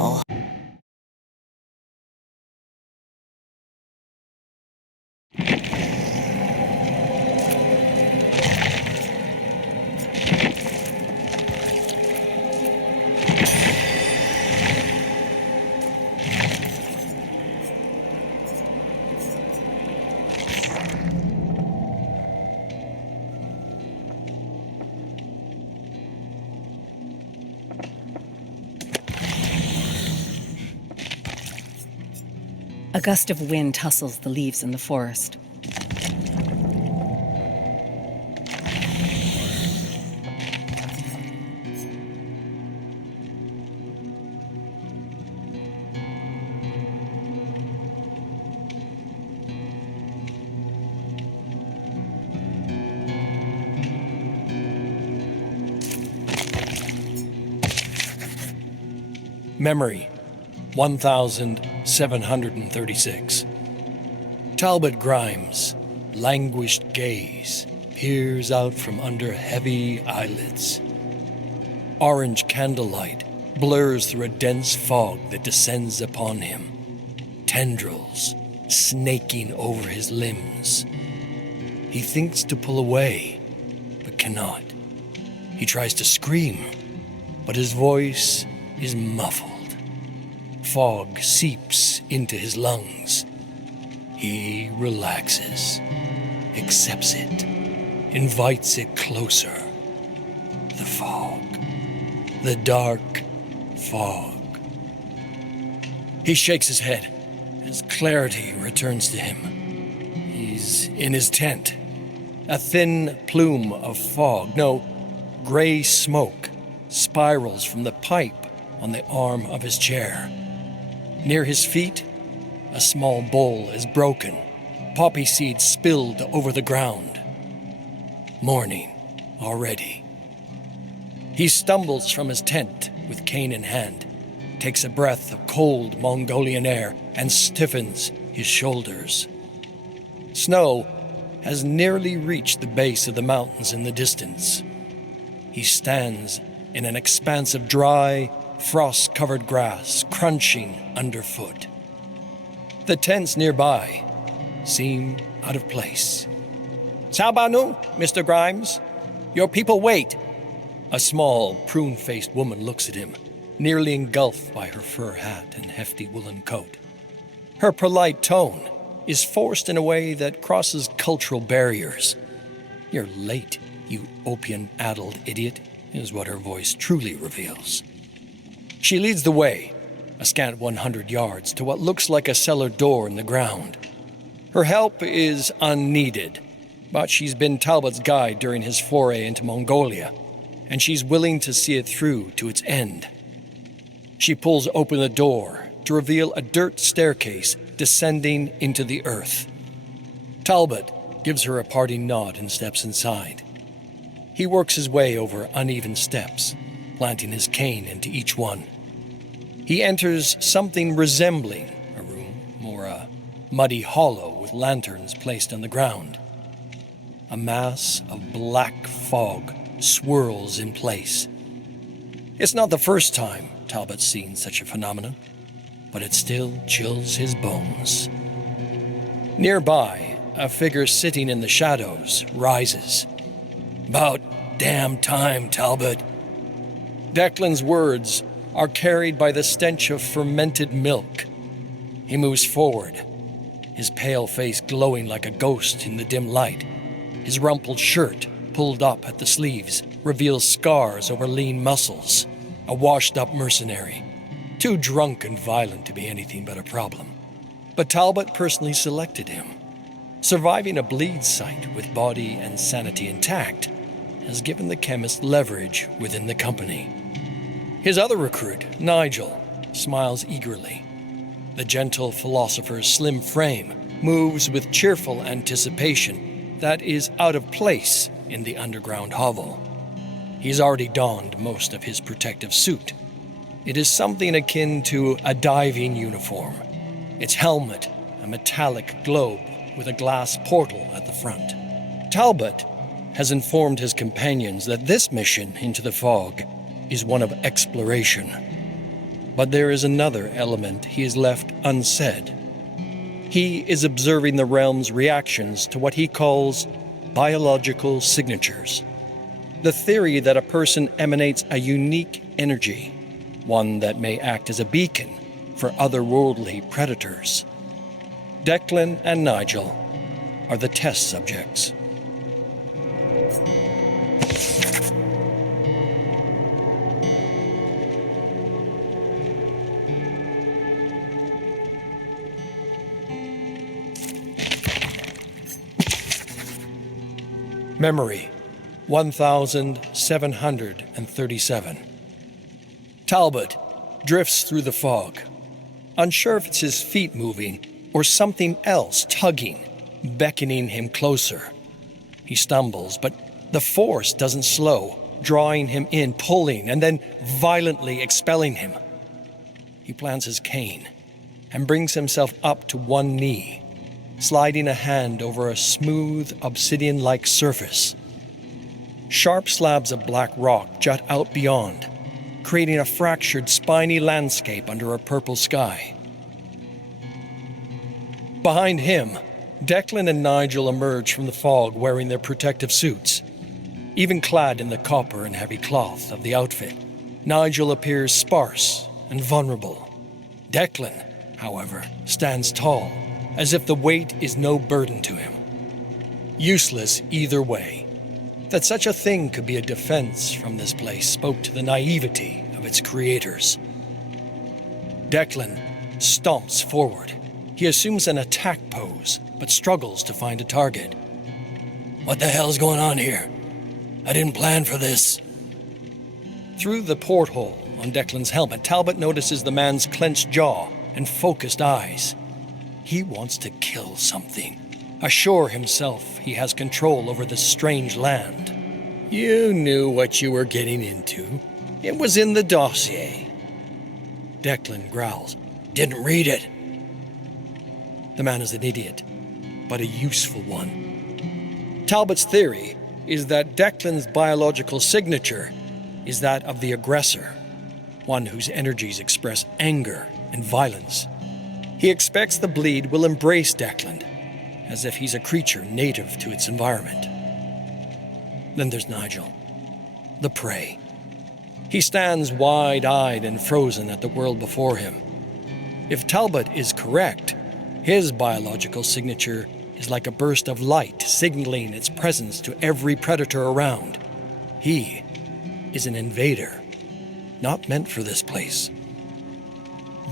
hell. A gust of wind tussles the leaves in the forest. Memory, 1736. Talbot Grimes' languished gaze peers out from under heavy eyelids. Orange candlelight blurs through a dense fog that descends upon him, tendrils snaking over his limbs. He thinks to pull away, but cannot. He tries to scream, but his voice is muffled. Fog seeps into his lungs. He relaxes, accepts it, invites it closer. The fog. The dark fog. He shakes his head as clarity returns to him. He's in his tent. A thin plume of fog, no, gray smoke, spirals from the pipe on the arm of his chair. Near his feet, a small bowl is broken, poppy seeds spilled over the ground. Morning already. He stumbles from his tent with cane in hand, takes a breath of cold Mongolian air, and stiffens his shoulders. Snow has nearly reached the base of the mountains in the distance. He stands in an expanse of dry, frost-covered grass crunching underfoot. The tents nearby seem out of place. "Sabanu, Mr. Grimes, your people wait." A small, prune-faced woman looks at him, nearly engulfed by her fur hat and hefty woolen coat. Her polite tone is forced in a way that crosses cultural barriers. "You're late, you opium-addled idiot," is what her voice truly reveals. She leads the way, a scant 100 yards, to what looks like a cellar door in the ground. Her help is unneeded, but she's been Talbot's guide during his foray into Mongolia, and she's willing to see it through to its end. She pulls open the door to reveal a dirt staircase descending into the earth. Talbot gives her a parting nod and steps inside. He works his way over uneven steps, planting his cane into each one. He enters something resembling a room, or a muddy hollow with lanterns placed on the ground. A mass of black fog swirls in place. It's not the first time Talbot's seen such a phenomenon, but it still chills his bones. Nearby, a figure sitting in the shadows rises. "About damn time, Talbot." Declan's words are carried by the stench of fermented milk. He moves forward, his pale face glowing like a ghost in the dim light. His rumpled shirt, pulled up at the sleeves, reveals scars over lean muscles. A washed-up mercenary, too drunk and violent to be anything but a problem. But Talbot personally selected him. Surviving a bleed site with body and sanity intact has given the chemist leverage within the company. His other recruit, Nigel, smiles eagerly. The gentle philosopher's slim frame moves with cheerful anticipation that is out of place in the underground hovel. He's already donned most of his protective suit. It is something akin to a diving uniform. Its helmet, a metallic globe with a glass portal at the front. Talbot has informed his companions that this mission into the fog is one of exploration. But there is another element he has left unsaid. He is observing the realm's reactions to what he calls biological signatures. The theory that a person emanates a unique energy, one that may act as a beacon for otherworldly predators. Declan and Nigel are the test subjects. Memory, 1737. Talbot drifts through the fog, unsure if it's his feet moving or something else tugging, beckoning him closer. He stumbles, but the force doesn't slow, drawing him in, pulling, and then violently expelling him. He plants his cane and brings himself up to one knee, sliding a hand over a smooth, obsidian-like surface. Sharp slabs of black rock jut out beyond, creating a fractured, spiny landscape under a purple sky. Behind him, Declan and Nigel emerge from the fog wearing their protective suits. Even clad in the copper and heavy cloth of the outfit, Nigel appears sparse and vulnerable. Declan, however, stands tall, as if the weight is no burden to him. Useless either way. That such a thing could be a defense from this place spoke to the naivety of its creators. Declan stomps forward. He assumes an attack pose, but struggles to find a target. "What the hell's going on here? I didn't plan for this." Through the porthole on Declan's helmet, Talbot notices the man's clenched jaw and focused eyes. He wants to kill something, assure himself he has control over this strange land. "You knew what you were getting into. It was in the dossier." Declan growls. "Didn't read it." The man is an idiot, but a useful one. Talbot's theory is that Declan's biological signature is that of the aggressor, one whose energies express anger and violence. He expects the bleed will embrace Declan, as if he's a creature native to its environment. Then there's Nigel, the prey. He stands wide-eyed and frozen at the world before him. If Talbot is correct, his biological signature is like a burst of light signaling its presence to every predator around. He is an invader, not meant for this place.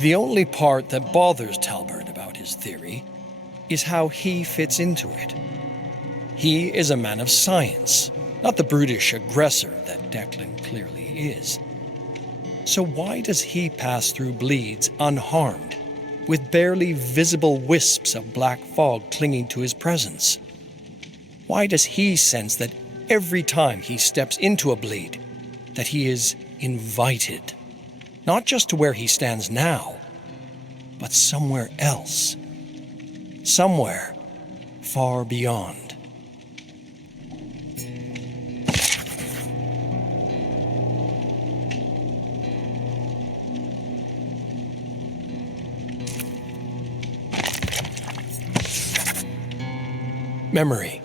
The only part that bothers Talbot about his theory is how he fits into it. He is a man of science, not the brutish aggressor that Declan clearly is. So why does he pass through bleeds unharmed, with barely visible wisps of black fog clinging to his presence? Why does he sense that every time he steps into a bleed, that he is invited, not just to where he stands now, but somewhere else, somewhere far beyond? Memory,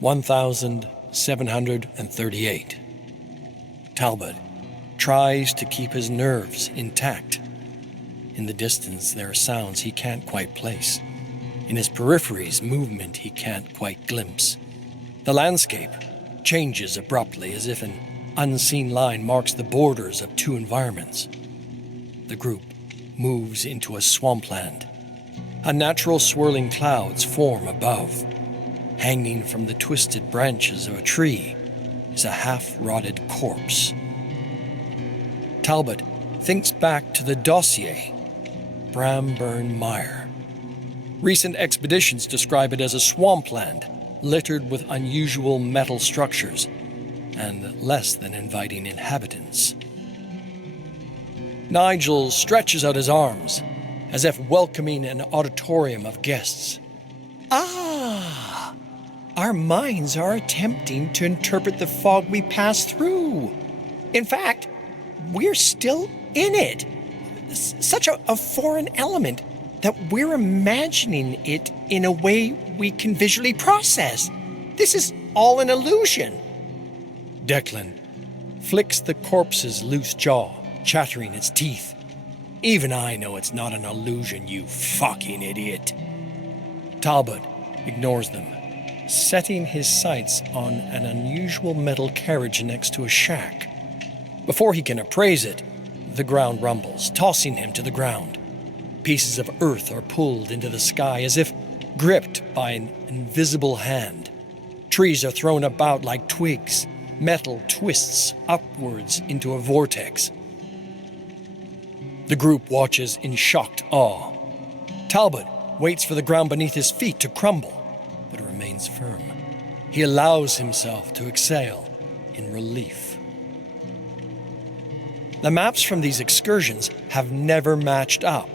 1738. Talbot tries to keep his nerves intact. In the distance, there are sounds he can't quite place. In his peripheries, movement he can't quite glimpse. The landscape changes abruptly, as if an unseen line marks the borders of two environments. The group moves into a swampland. Unnatural swirling clouds form above. Hanging from the twisted branches of a tree is a half-rotted corpse. Talbot thinks back to the dossier, Bramburn Mire. Recent expeditions describe it as a swampland littered with unusual metal structures and less than inviting inhabitants. Nigel stretches out his arms as if welcoming an auditorium of guests. "Ah! Our minds are attempting to interpret the fog we pass through. In fact, we're still in it. such a foreign element that we're imagining it in a way we can visually process. This is all an illusion. Declan flicks the corpse's loose jaw, chattering its teeth. Even I know it's not an illusion, you fucking idiot. Talbot ignores them, setting his sights on an unusual metal carriage next to a shack. Before he can appraise it, the ground rumbles, tossing him to the ground. Pieces of earth are pulled into the sky as if gripped by an invisible hand. Trees are thrown about like twigs. Metal twists upwards into a vortex. The group watches in shocked awe. Talbot waits for the ground beneath his feet to crumble, but remains firm. He allows himself to exhale in relief. The maps from these excursions have never matched up.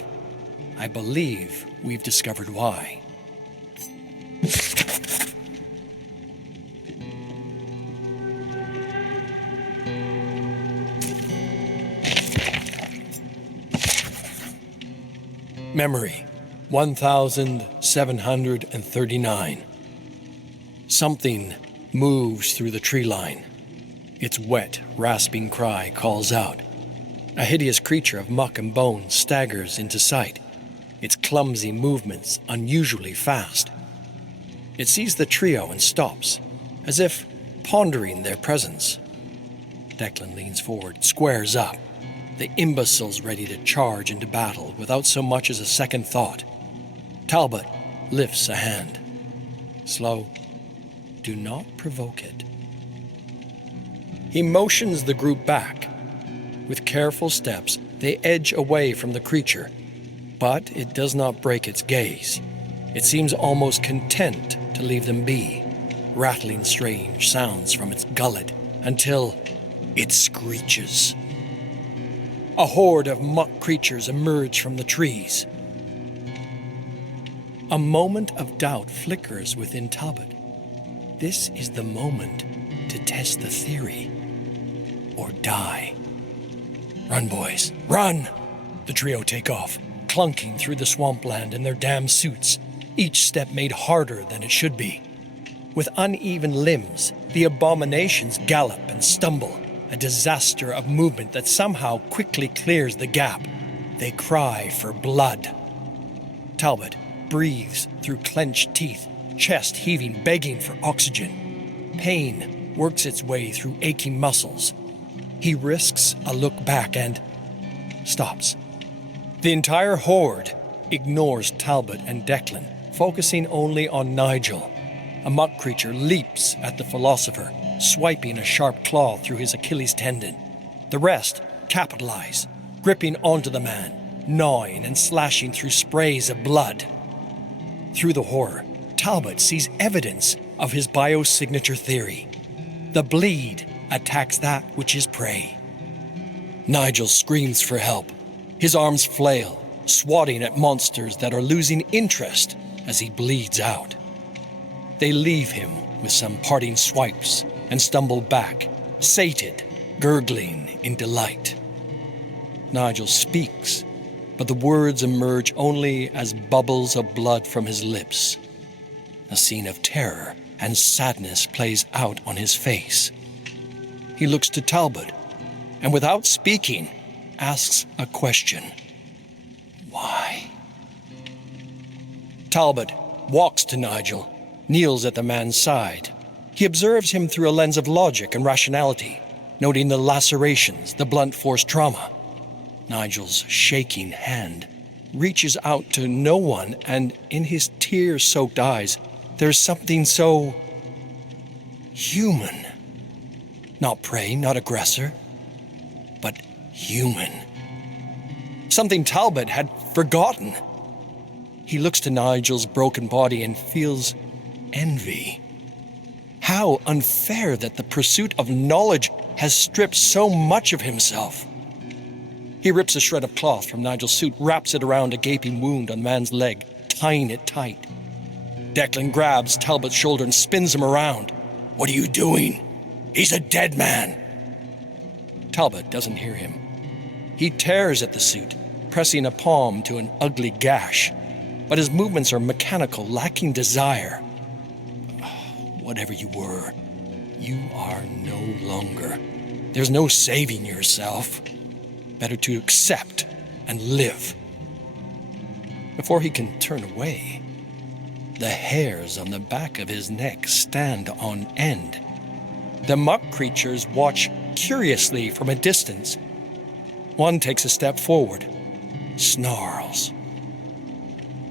I believe we've discovered why. Memory, 1739. Something moves through the tree line. Its wet, rasping cry calls out. A hideous creature of muck and bone staggers into sight, its clumsy movements unusually fast. It sees the trio and stops, as if pondering their presence. Declan leans forward, squares up, the imbeciles ready to charge into battle without so much as a second thought. Talbot lifts a hand. Slow. Do not provoke it. He motions the group back. With careful steps, they edge away from the creature, but it does not break its gaze. It seems almost content to leave them be, rattling strange sounds from its gullet until it screeches. A horde of muck creatures emerge from the trees. A moment of doubt flickers within Talbot. This is the moment to test the theory, or die. Run, boys, run! The trio take off, clunking through the swampland in their damn suits, each step made harder than it should be. With uneven limbs, the abominations gallop and stumble, a disaster of movement that somehow quickly clears the gap. They cry for blood. Talbot breathes through clenched teeth, chest heaving, begging for oxygen. Pain works its way through aching muscles. He risks a look back and stops. The entire horde ignores Talbot and Declan, focusing only on Nigel. A muck creature leaps at the philosopher, swiping a sharp claw through his Achilles tendon. The rest capitalize, gripping onto the man, gnawing and slashing through sprays of blood. Through the horror, Talbot sees evidence of his biosignature theory. The bleed attacks that which is prey. Nigel screams for help. His arms flail, swatting at monsters that are losing interest as he bleeds out. They leave him with some parting swipes and stumble back, sated, gurgling in delight. Nigel speaks, but the words emerge only as bubbles of blood from his lips. A scene of terror and sadness plays out on his face. He looks to Talbot, and without speaking, asks a question. Why? Talbot walks to Nigel, kneels at the man's side. He observes him through a lens of logic and rationality, noting the lacerations, the blunt force trauma. Nigel's shaking hand reaches out to no one, and in his tear-soaked eyes, there's something so human. Not prey, not aggressor, but human. Something Talbot had forgotten. He looks to Nigel's broken body and feels envy. How unfair that the pursuit of knowledge has stripped so much of himself. He rips a shred of cloth from Nigel's suit, wraps it around a gaping wound on the man's leg, tying it tight. Declan grabs Talbot's shoulder and spins him around. What are you doing? He's a dead man. Talbot doesn't hear him. He tears at the suit, pressing a palm to an ugly gash, but his movements are mechanical, lacking desire. Whatever you were, you are no longer. There's no saving yourself. Better to accept and live. Before he can turn away, the hairs on the back of his neck stand on end. The muck creatures watch curiously from a distance. One takes a step forward, snarls.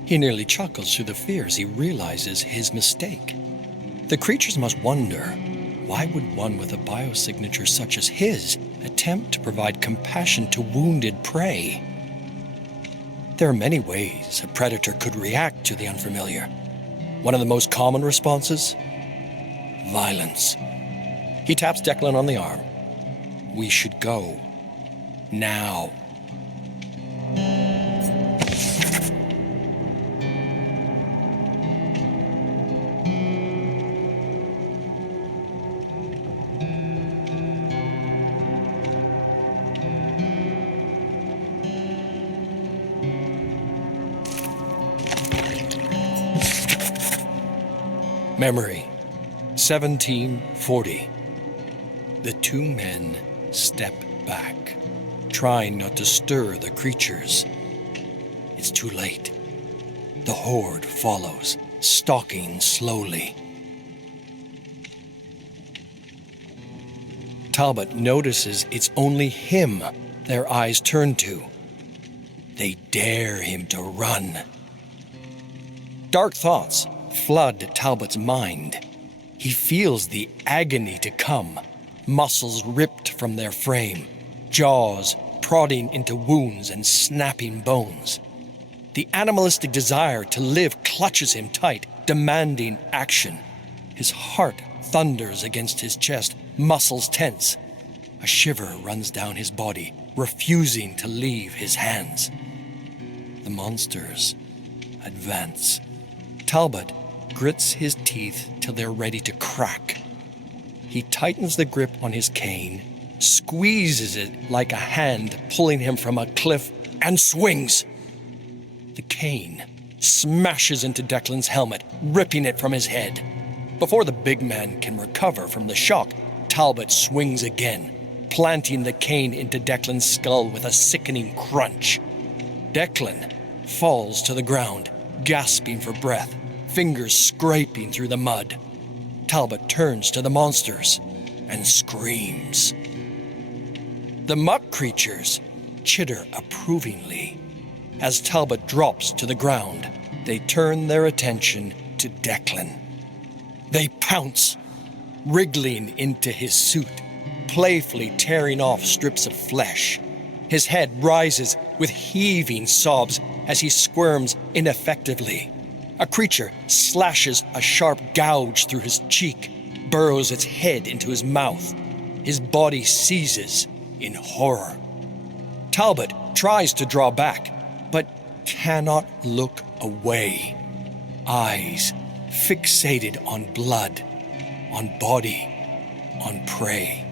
He nearly chuckles through the fear as he realizes his mistake. The creatures must wonder, why would one with a biosignature such as his attempt to provide compassion to wounded prey? There are many ways a predator could react to the unfamiliar. One of the most common responses? Violence. He taps Declan on the arm. We should go. Now. Memory, 1740. The two men step back, trying not to stir the creatures. It's too late. The horde follows, stalking slowly. Talbot notices it's only him their eyes turn to. They dare him to run. Dark thoughts flood Talbot's mind. He feels the agony to come, muscles ripped from their frame, jaws prodding into wounds and snapping bones. The animalistic desire to live clutches him tight, demanding action. His heart thunders against his chest, muscles tense. A shiver runs down his body, refusing to leave his hands. The monsters advance. Talbot grits his teeth till they're ready to crack. He tightens the grip on his cane, squeezes it like a hand pulling him from a cliff, and swings. The cane smashes into Declan's helmet, ripping it from his head. Before the big man can recover from the shock, Talbot swings again, planting the cane into Declan's skull with a sickening crunch. Declan falls to the ground, gasping for breath, fingers scraping through the mud. Talbot turns to the monsters and screams. The muck creatures chitter approvingly. As Talbot drops to the ground, they turn their attention to Declan. They pounce, wriggling into his suit, playfully tearing off strips of flesh. His head rises with heaving sobs as he squirms ineffectively. A creature slashes a sharp gouge through his cheek, burrows its head into his mouth. His body seizes in horror. Talbot tries to draw back, but cannot look away. Eyes fixated on blood, on body, on prey.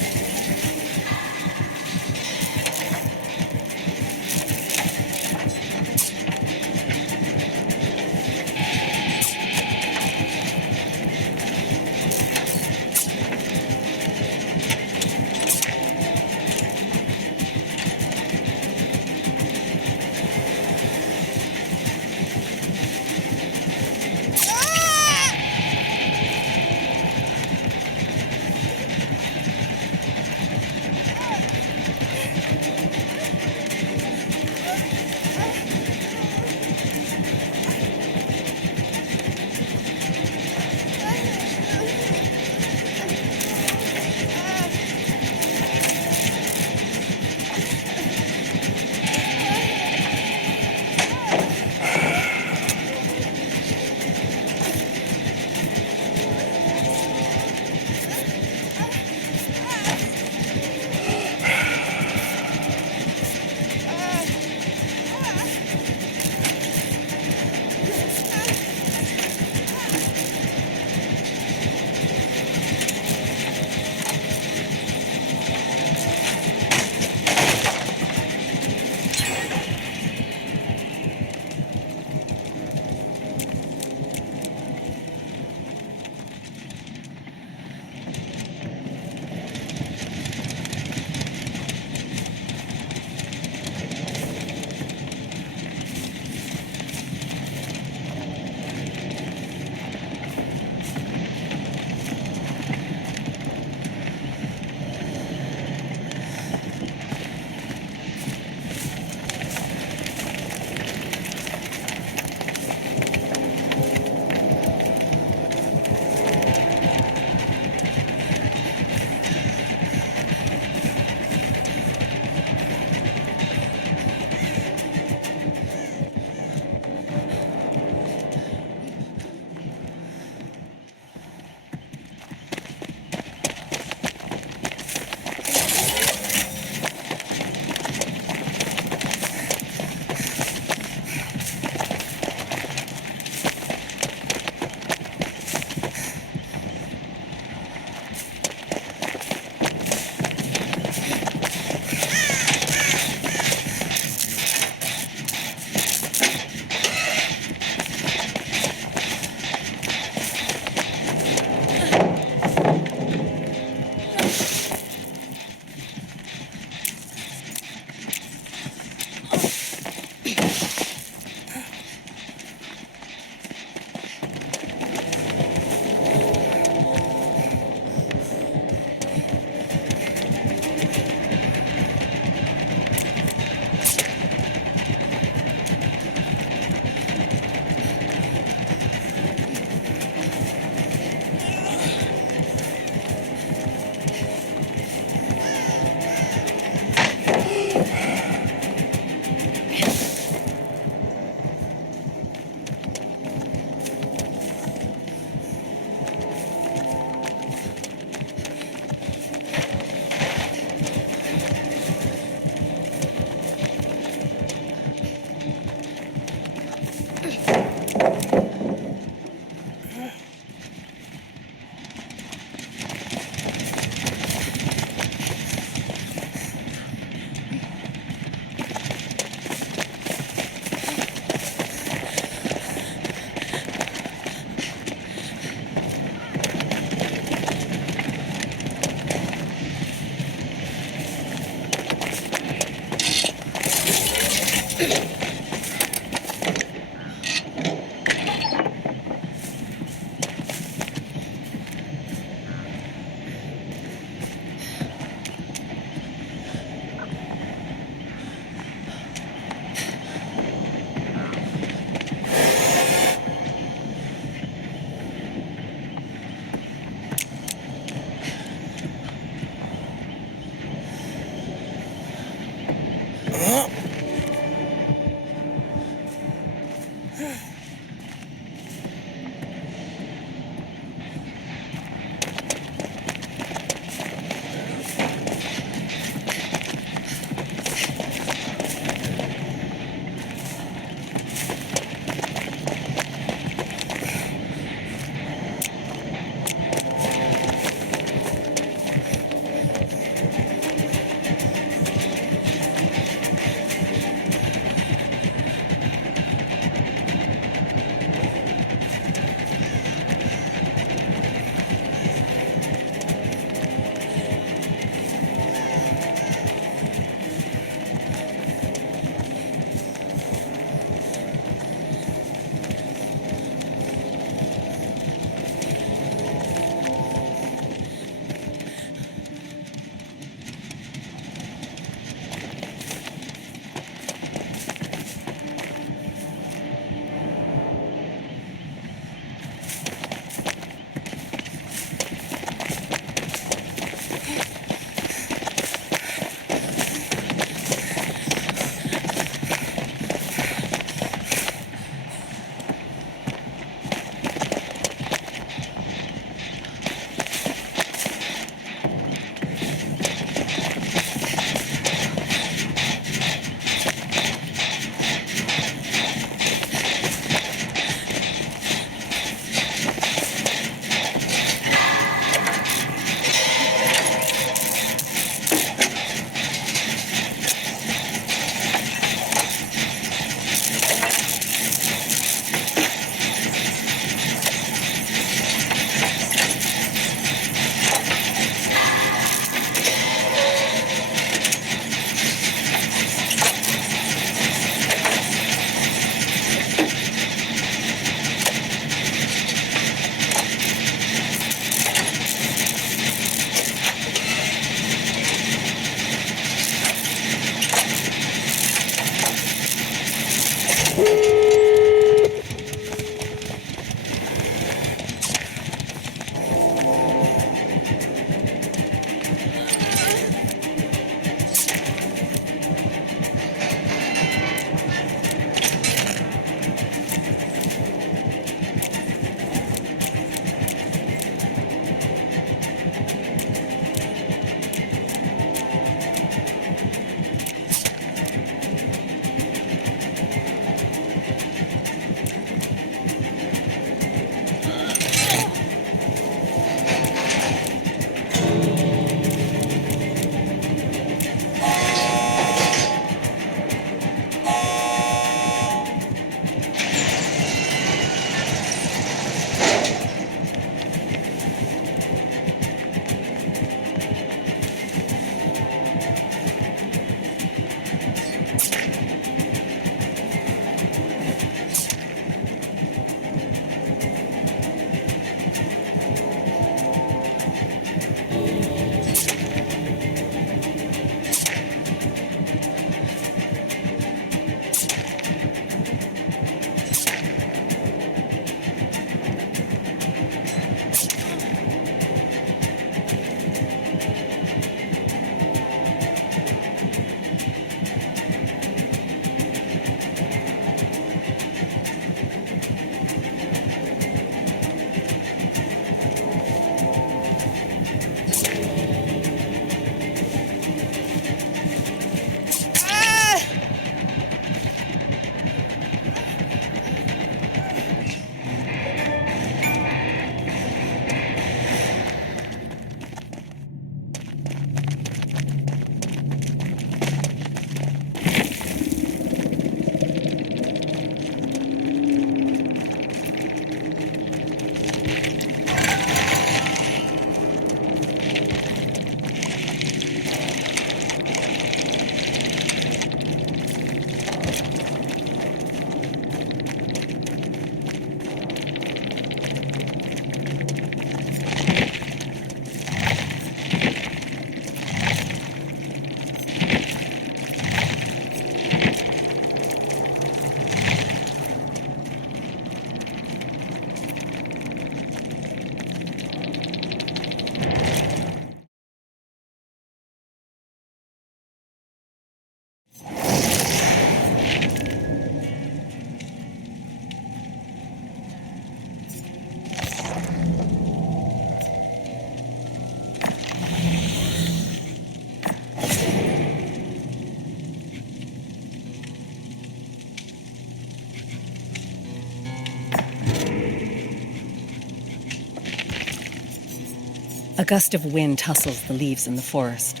A gust of wind tussles the leaves in the forest.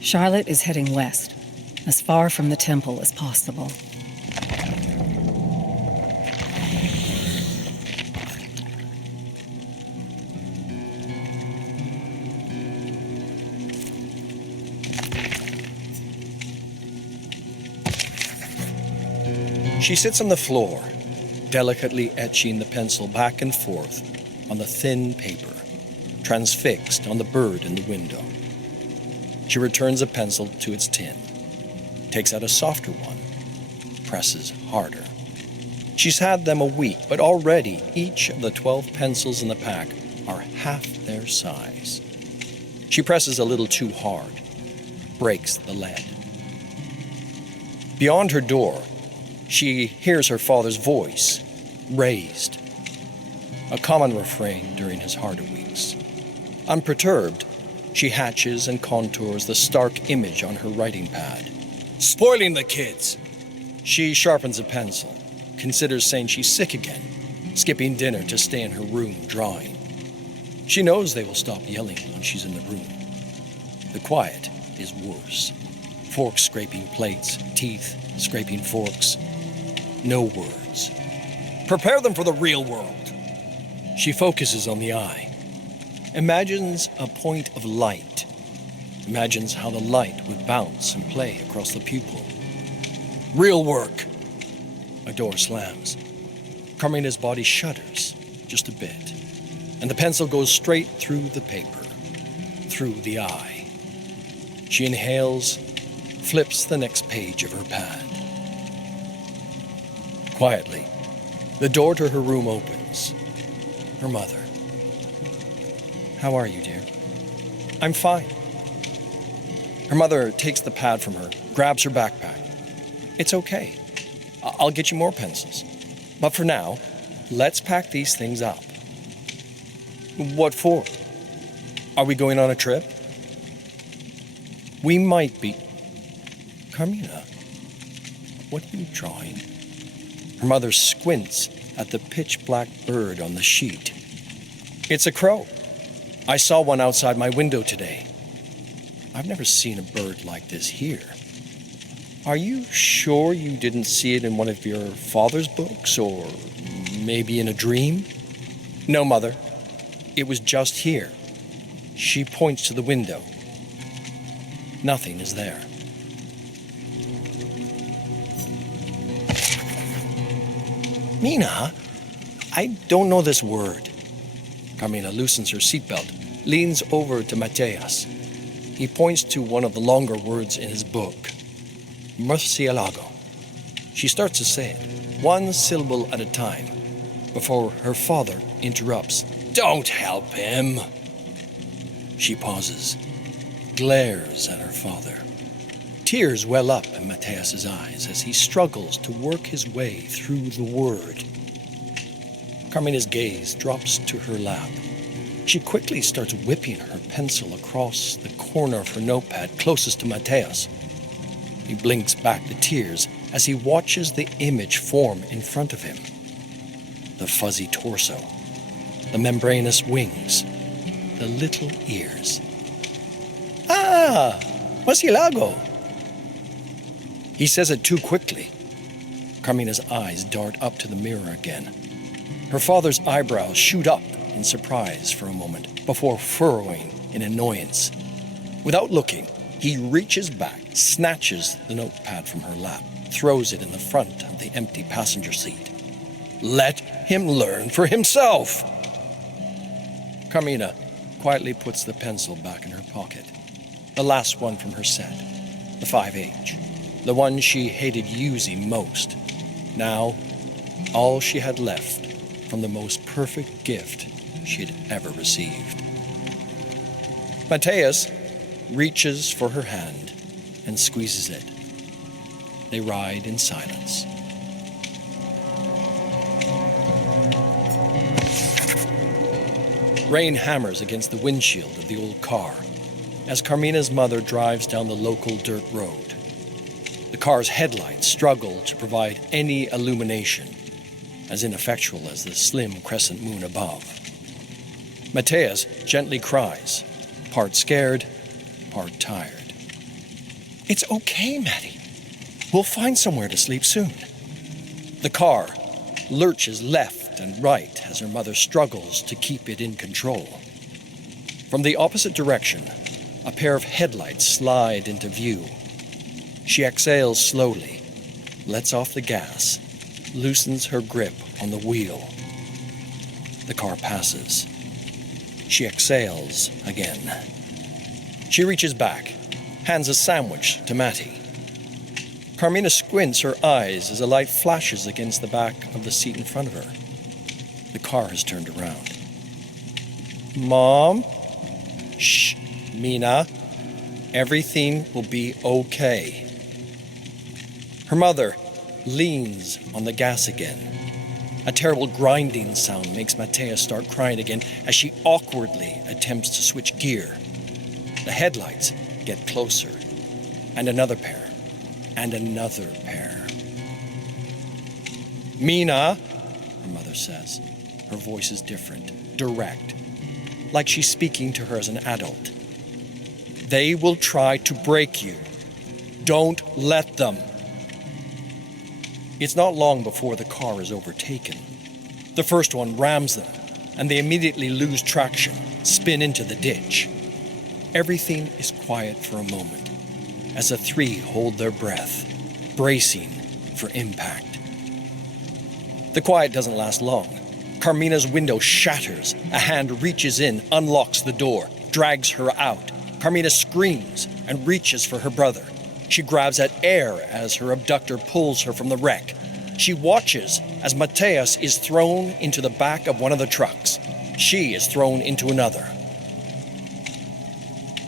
Charlotte is heading west, as far from the temple as possible. She sits on the floor, delicately etching the pencil back and forth on the thin paper, transfixed on the bird in the window. She returns a pencil to its tin, takes out a softer one, presses harder. She's had them a week, but already each of the 12 pencils in the pack are half their size. She presses a little too hard, breaks the lead. Beyond her door, she hears her father's voice, raised, a common refrain during his harder weeks. Unperturbed, she hatches and contours the stark image on her writing pad. Spoiling the kids! She sharpens a pencil, considers saying she's sick again, skipping dinner to stay in her room drawing. She knows they will stop yelling when she's in the room. The quiet is worse. Forks scraping plates, teeth scraping forks. No words. Prepare them for the real world. She focuses on the eye. Imagines a point of light. Imagines how the light would bounce and play across the pupil. Real work. A door slams. Carmina's body shudders just a bit, and the pencil goes straight through the paper, through the eye. She inhales, flips the next page of her pad. Quietly, the door to her room opens. Her mother. How are you, dear? I'm fine. Her mother takes the pad from her, grabs her backpack. It's okay. I'll get you more pencils. But for now, let's pack these things up. What for? Are we going on a trip? We might be. Carmina, what are you drawing? Her mother squints at the pitch-black bird on the sheet. It's a crow. I saw one outside my window today. I've never seen a bird like this here. Are you sure you didn't see it in one of your father's books, or maybe in a dream? No, Mother. It was just here. She points to the window. Nothing is there. Mina, I don't know this word. Carmina loosens her seatbelt, leans over to Mateus. He points to one of the longer words in his book. Murcielago. She starts to say it, one syllable at a time, before her father interrupts. Don't help him. She pauses, glares at her father. Tears well up in Mateus's eyes as he struggles to work his way through the word. Carmina's gaze drops to her lap. She quickly starts whipping her pencil across the corner of her notepad closest to Mateus. He blinks back the tears as he watches the image form in front of him. The fuzzy torso, the membranous wings, the little ears. Ah, Murcielago. He says it too quickly. Carmina's eyes dart up to the mirror again. Her father's eyebrows shoot up in surprise for a moment before furrowing in annoyance. Without looking, he reaches back, snatches the notepad from her lap, throws it in the front of the empty passenger seat. Let him learn for himself. Carmina quietly puts the pencil back in her pocket. The last one from her set, the 5H. The one she hated using most. Now, all she had left from the most perfect gift she had ever received. Mateus reaches for her hand and squeezes it. They ride in silence. Rain hammers against the windshield of the old car as Carmina's mother drives down the local dirt road. The car's headlights struggle to provide any illumination, as ineffectual as the slim crescent moon above. Mateus gently cries, part scared, part tired. It's okay, Matty. We'll find somewhere to sleep soon. The car lurches left and right as her mother struggles to keep it in control. From the opposite direction, a pair of headlights slide into view. She exhales slowly, lets off the gas, loosens her grip on the wheel. The car passes. She exhales again. She reaches back, hands a sandwich to Matty. Carmina squints her eyes as a light flashes against the back of the seat in front of her. The car has turned around. Mom? Shh, Mina. Everything will be okay. Her mother leans on the gas again. A terrible grinding sound makes Mateus start crying again as she awkwardly attempts to switch gear. The headlights get closer, and another pair, and another pair. Mina, her mother says. Her voice is different, direct, like she's speaking to her as an adult. They will try to break you. Don't let them. It's not long before the car is overtaken. The first one rams them, and they immediately lose traction, spin into the ditch. Everything is quiet for a moment, as the three hold their breath, bracing for impact. The quiet doesn't last long. Carmina's window shatters. A hand reaches in, unlocks the door, drags her out. Carmina screams and reaches for her brother. She grabs at air as her abductor pulls her from the wreck. She watches as Mateus is thrown into the back of one of the trucks. She is thrown into another.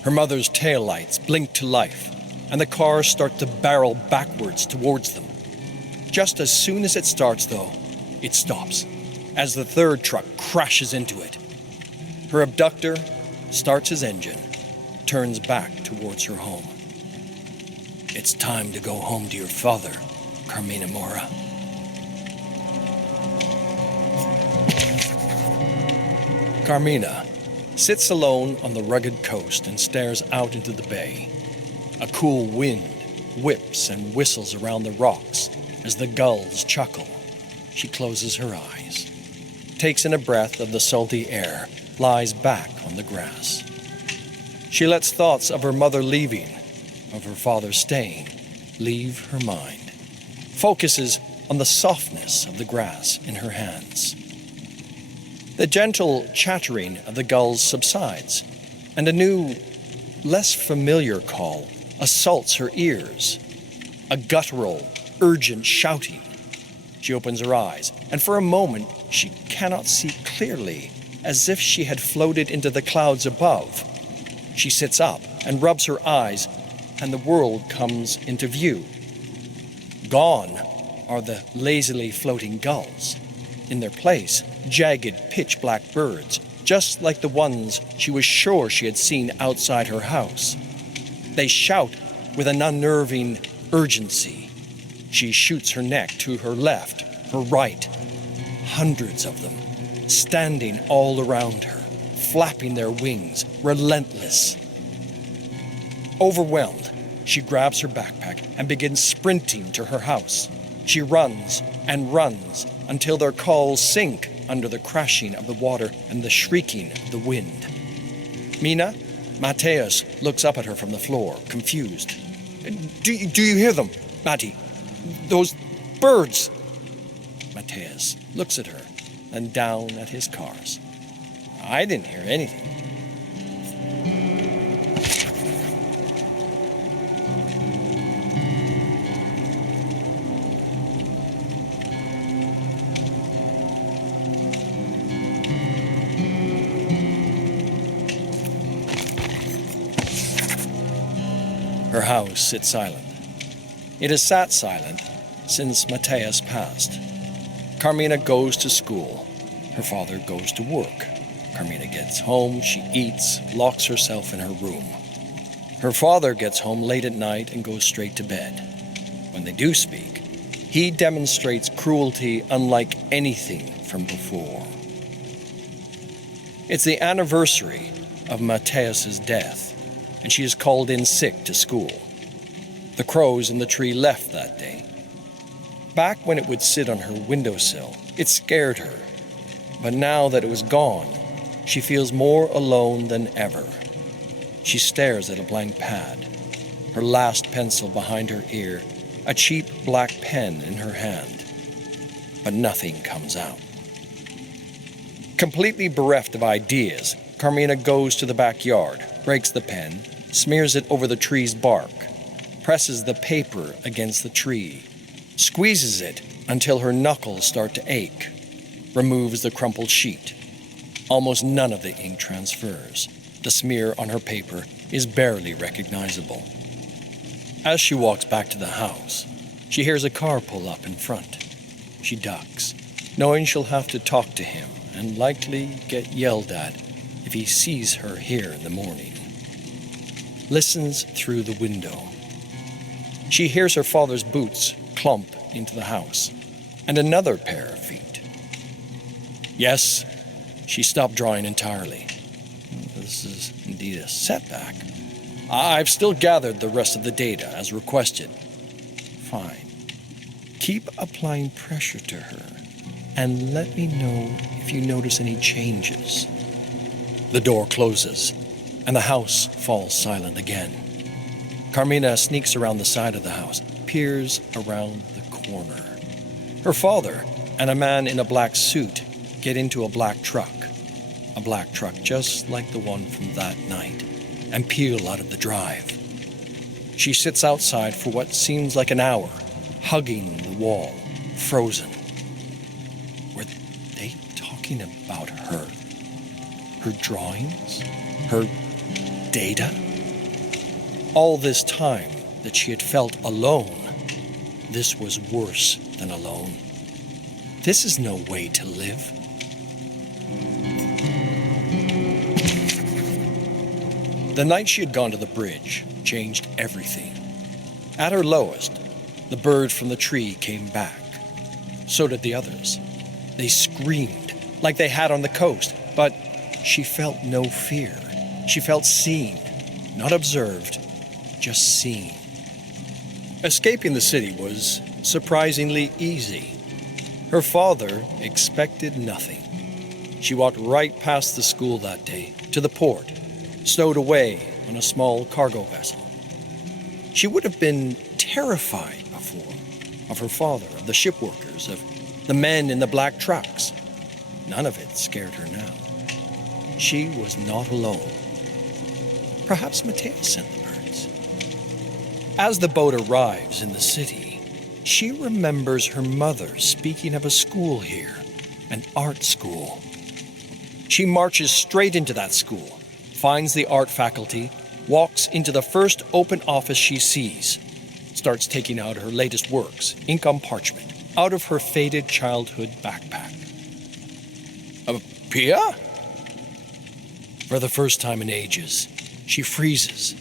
Her mother's taillights blink to life, and the cars start to barrel backwards towards them. Just as soon as it starts, though, it stops, as the third truck crashes into it. Her abductor starts his engine, turns back towards her home. It's time to go home to your father, Carmina Mora. Carmina sits alone on the rugged coast and stares out into the bay. A cool wind whips and whistles around the rocks as the gulls chuckle. She closes her eyes, takes in a breath of the salty air, lies back on the grass. She lets thoughts of her mother leaving, of her father staying, leave her mind. Focuses on the softness of the grass in her hands. The gentle chattering of the gulls subsides, and a new, less familiar call assaults her ears. A guttural, urgent shouting. She opens her eyes, and for a moment she cannot see clearly, as if she had floated into the clouds above. She sits up and rubs her eyes, and the world comes into view. Gone are the lazily floating gulls. In their place, jagged, pitch-black birds, just like the ones she was sure she had seen outside her house. They shout with an unnerving urgency. She shoots her neck to her left, her right. Hundreds of them, standing all around her, flapping their wings, relentless. Overwhelmed, she grabs her backpack and begins sprinting to her house. She runs and runs until their calls sink under the crashing of the water and the shrieking of the wind. Mina, Mateus looks up at her from the floor, confused. Do you hear them, Matty? Those birds? Mateus looks at her, then down at his cars. I didn't hear anything. Her house sits silent. It has sat silent since Mateus passed. Carmina goes to school. Her father goes to work. Carmina gets home, she eats, locks herself in her room. Her father gets home late at night and goes straight to bed. When they do speak, he demonstrates cruelty unlike anything from before. It's the anniversary of Mateus's death, and she is called in sick to school. The crows in the tree left that day. Back when it would sit on her windowsill, it scared her. But now that it was gone, she feels more alone than ever. She stares at a blank pad, her last pencil behind her ear, a cheap black pen in her hand. But nothing comes out. Completely bereft of ideas, Carmina goes to the backyard, breaks the pen, smears it over the tree's bark, presses the paper against the tree, squeezes it until her knuckles start to ache, removes the crumpled sheet. Almost none of the ink transfers. The smear on her paper is barely recognizable. As she walks back to the house, she hears a car pull up in front. She ducks, knowing she'll have to talk to him and likely get yelled at if he sees her here in the morning. Listens through the window. She hears her father's boots clump into the house, and another pair of feet. Yes, she stopped drawing entirely. This is indeed a setback. I've still gathered the rest of the data as requested. Fine. Keep applying pressure to her, and let me know if you notice any changes. The door closes, and the house falls silent again. Carmina sneaks around the side of the house, peers around the corner. Her father and a man in a black suit get into a black truck just like the one from that night, and peel out of the drive. She sits outside for what seems like an hour, hugging the wall, frozen. Were they talking about her? Her drawings? Her data? All this time that she had felt alone, this was worse than alone. This is no way to live. The night she had gone to the bridge changed everything. At her lowest, the bird from the tree came back. So did the others. They screamed like they had on the coast, but she felt no fear. She felt seen, not observed, just seen. Escaping the city was surprisingly easy. Her father expected nothing. She walked right past the school that day, to the port, stowed away on a small cargo vessel. She would have been terrified before, of her father, of the shipworkers, of the men in the black trucks. None of it scared her now. She was not alone. Perhaps Mateus sent the birds. As the boat arrives in the city, she remembers her mother speaking of a school here, an art school. She marches straight into that school, finds the art faculty, walks into the first open office she sees, starts taking out her latest works, ink on parchment, out of her faded childhood backpack. Pia? For the first time in ages, she freezes.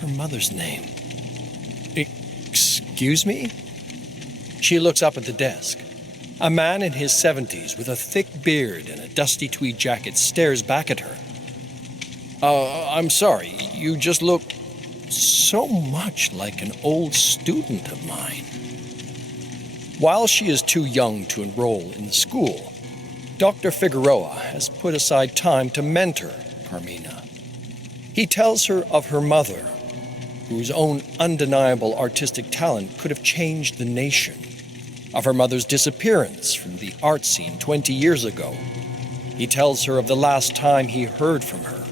Her mother's name. Excuse me? She looks up at the desk. A man in his 70s with a thick beard and a dusty tweed jacket stares back at her. I'm sorry, you just look so much like an old student of mine. While she is too young to enroll in the school, Dr. Figueroa has put aside time to mentor Carmina. He tells her of her mother, whose own undeniable artistic talent could have changed the nation, of her mother's disappearance from the art scene 20 years ago. He tells her of the last time he heard from her,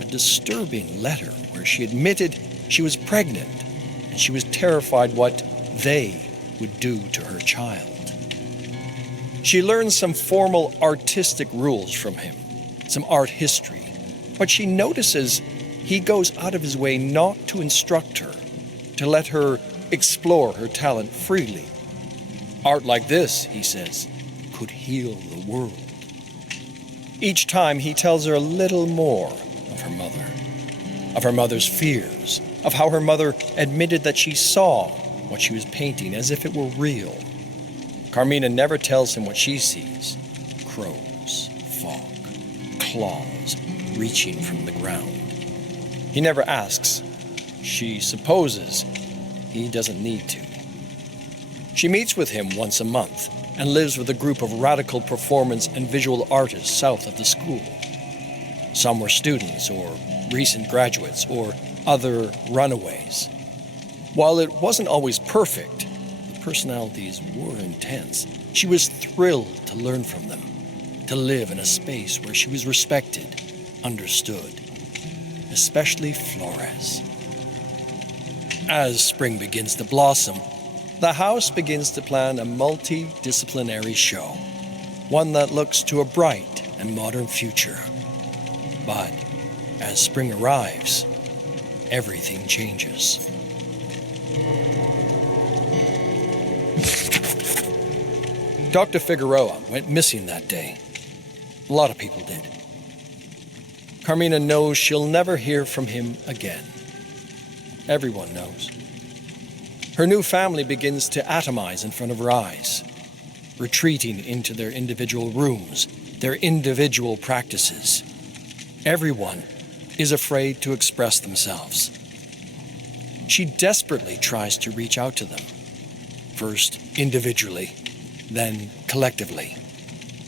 a disturbing letter where she admitted she was pregnant and she was terrified what they would do to her child. She learns some formal artistic rules from him, some art history, but she notices he goes out of his way not to instruct her, to let her explore her talent freely. Art like this, he says, could heal the world. Each time he tells her a little more of her mother's fears, of how her mother admitted that she saw what she was painting as if it were real. Carmina never tells him what she sees. Crows, fog, claws reaching from the ground. He never asks. She supposes he doesn't need to. She meets with him once a month and lives with a group of radical performance and visual artists south of the school. Some were students or recent graduates or other runaways. While it wasn't always perfect, the personalities were intense. She was thrilled to learn from them, to live in a space where she was respected, understood, especially Flores. As spring begins to blossom, the house begins to plan a multidisciplinary show, one that looks to a bright and modern future. But as spring arrives, everything changes. Dr. Figueroa went missing that day. A lot of people did. Carmina knows she'll never hear from him again. Everyone knows. Her new family begins to atomize in front of her eyes, retreating into their individual rooms, their individual practices. Everyone is afraid to express themselves. She desperately tries to reach out to them, first individually, then collectively.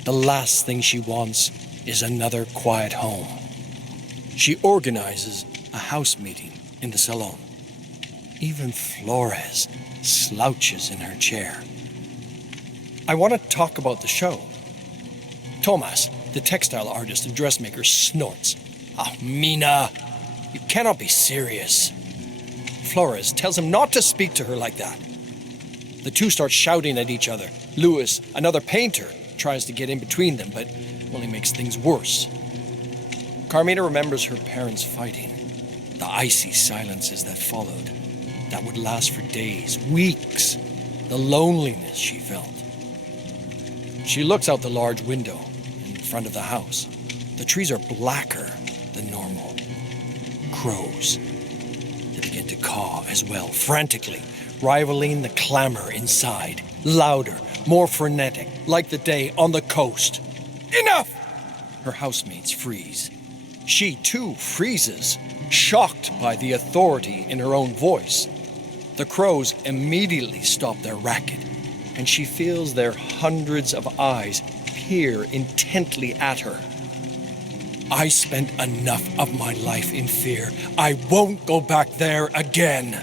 The last thing she wants is another quiet home. She organizes a house meeting in the salon. Even Flores slouches in her chair. I want to talk about the show. Tomas, the textile artist and dressmaker, snorts. "Ah, Mina, you cannot be serious." Flores tells him not to speak to her like that. The two start shouting at each other. Louis, another painter, tries to get in between them, but only makes things worse. Carmina remembers her parents fighting, the icy silences that followed, that would last for days, weeks, the loneliness she felt. She looks out the large window in front of the house. The trees are blacker than normal. Crows. They begin to caw as well, frantically, rivaling the clamor inside. Louder, more frenetic, like the day on the coast. Enough! Her housemates freeze. She, too, freezes, shocked by the authority in her own voice. The crows immediately stop their racket, and she feels their hundreds of eyes peer intently at her. I spent enough of my life in fear. I won't go back there again.